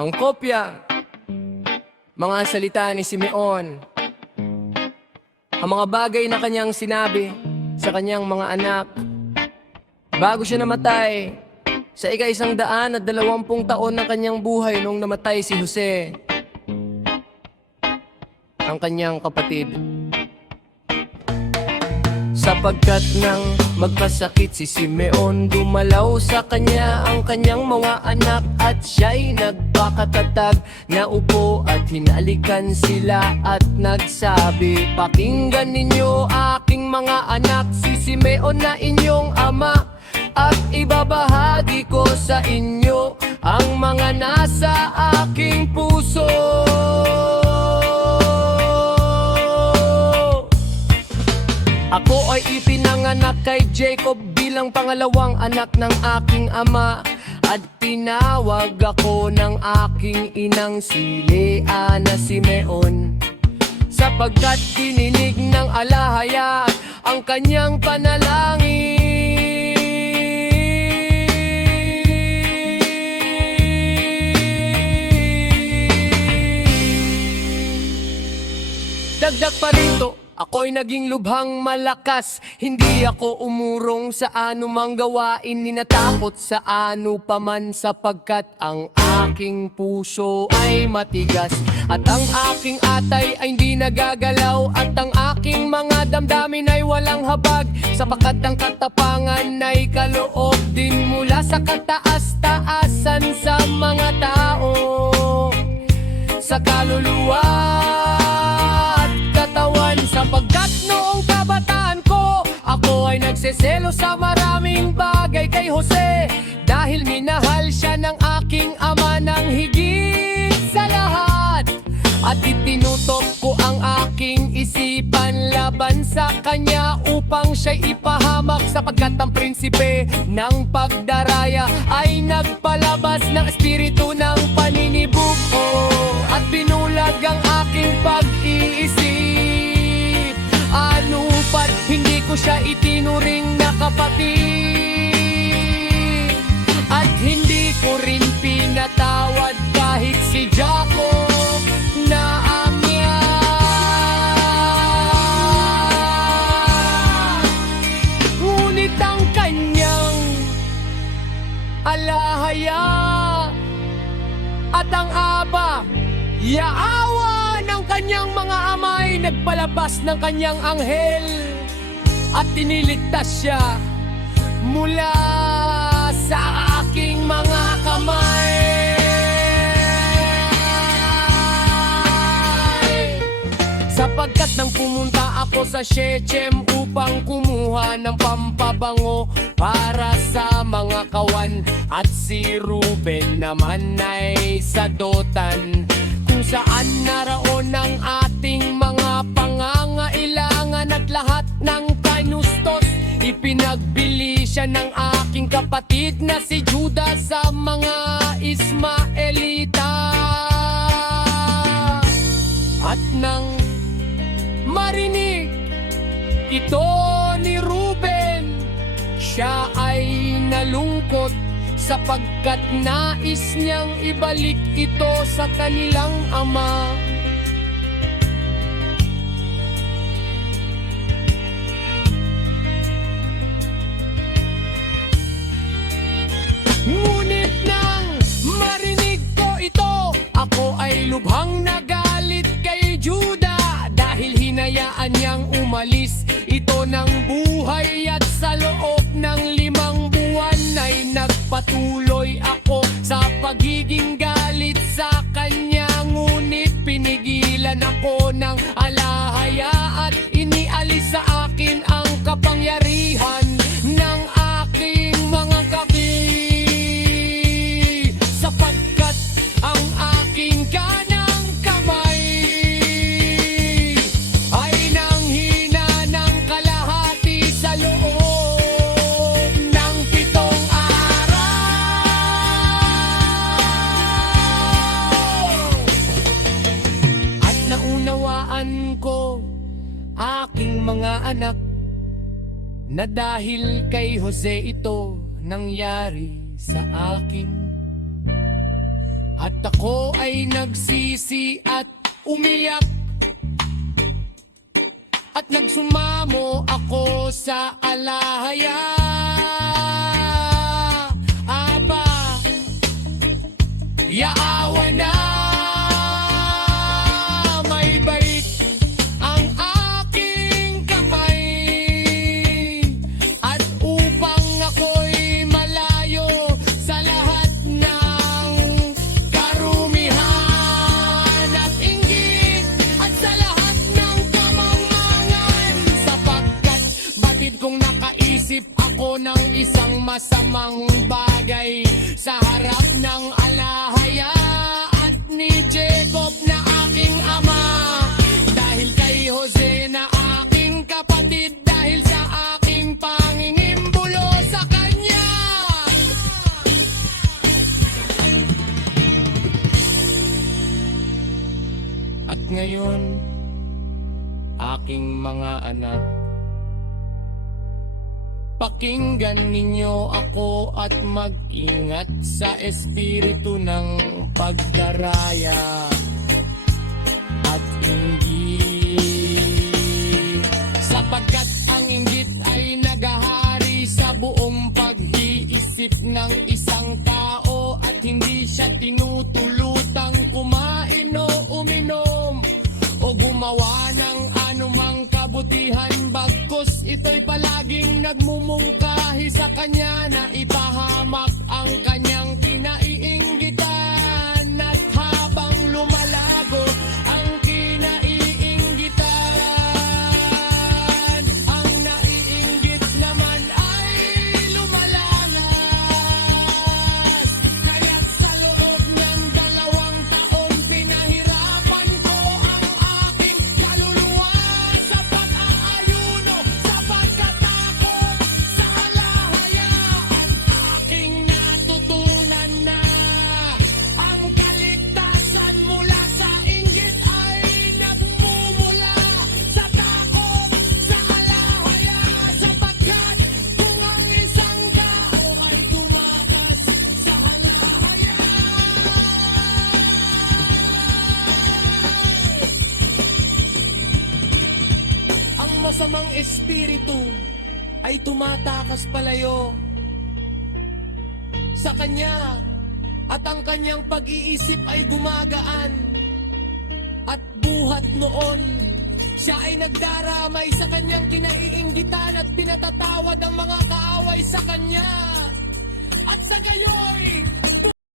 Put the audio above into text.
Ang kopya, mga salita ni Simeon, ang mga bagay na kanyang sinabi sa kanyang mga anak bago siya namatay sa ika-120 taon ng kanyang buhay nung namatay si Jose, ang kanyang kapatid. Sapagkat nang magkasakit si Simeon, dumalaw sa kanya ang kanyang mga anak, at siya'y nagpakatatag na upo at hinalikan sila at nagsabi, pakinggan ninyo aking mga anak, si Simeon na inyong ama, at ibabahagi ko sa inyo ang mga nasa aking puso. Ako ay ipinanganak kay Jacob bilang pangalawang anak ng aking ama, at tinawag ako ng aking inang si Lea na Simeon, sapagkat dininig ng alahayat ang kanyang panalangin. Dagdag pa rito, ako'y naging lubhang malakas, hindi ako umurong sa anumang gawain, ninatakot sa ano paman, sapagkat ang aking puso ay matigas, at ang aking atay ay hindi nagagalaw, at ang aking mga damdamin ay walang habag, sapagkat ang katapangan ay kaloob din mula sa kataas-taasan sa mga tao, sa kaluluwa at katawan. Sapagkat noong kabataan ko, ako ay nagseselo sa maraming bagay kay Jose, dahil minahal siya ng aking ama ng higit sa lahat, at itinutok ko ang aking isipan laban sa kanya upang siya'y ipahamak, sapagkat ang prinsipe ng pagdaraya ay nagpalabas ng espiritu ng paninibugho at binulag ang aking pag-iisip. Ano pa't hindi ko siya itinuring na kapatid, at hindi ko rin pinatawad kahit si Jacob na amya. Ngunit ang kanyang alahaya at ang aba, yaawa ng kanyang mga amay, nagpalabas ng kanyang anghel at tiniligtas siya mula sa aking mga kamay. Sapagkat nang pumunta ako sa Shechem upang kumuha ng pampabango para sa mga kawan, at si Ruben naman ay sa Dotan, kung saan naroon ang ating mga pangangailangan, at lahat ng kanustos ipinagbili siya ng aking kapatid na si Juda sa mga Ismaelita. At nang marinig ito ni Ruben, siya ay nalungkot, sapagkat nais niyang ibalik ito sa kanilang ama. Ngunit nang marinig ko ito, ako ay lubhang nagalit kay Juda, dahil hinayaan niyang umalis ito ng buhay, at sa loob ng 5 buwan ay nagpatuloy ako sa pagiging galit sa kanya. Ngunit pinigilan ako ng alahaya at inialis sa akin ang kapangyarihan ng aking mga kapi, sapagkat ang aking kanang kamay ay nanghina ng kalahati sa loob ng 7 araw. At naunawaan ko, aking mga anak, na dahil kay Jose ito nangyari sa akin, At ako ay nagsisi at umiyak, at nagsumamo ako sa alahaya. Aba, yaawa na, may bait ang aking kamay, at upang ako'y malayo sa lahat ng karumihan at inggit, at sa lahat ng kamangmangan, sapagkat batid kong nakaisip ako ng isang masamang bagay sa harap ng alahaya at ni Jacob na aking ama, dahil kay Jose na aking kapatid, dahil sa aking pangingimbulo sa kanya. At ngayon, aking mga anak, pakinggan ninyo ako at mag-ingat sa espiritu ng pagdaraya at inggit, sapagkat ang inggit ay nagahari sa buong pag-iisip ng isang tao, at hindi siya tinutulutang kumain o uminom o gumawa ng anumang kabutihan, bagkus ito'y palaging nagmumungkahi sa kanya na ipahamak ang kanyang kinaiinggitan, at habang lumalago ang kinaiinggitan, ang naiinggit naman ay lumalangas. Kaya't sa loob ng 2 taon pinahirapan ko ang aking kaluluwa sa pag-aayuno, sa pagkatakot sa alahaya, at aking natutunan na ang kaligtasan mula sa inggit ay nagmumula sa takot sa alahaya, sapagkat kung ang isang tao ay tumakas sa alahaya, ang masamang espiritu ay tumatakas palayo sa kanya, at ang kanyang pag-iisip ay gumagaan, at buhat noon siya ay nagdaramay sa kanyang kinaiinggitan at pinatatawad ang mga kaaway sa kanya, at sa gayoy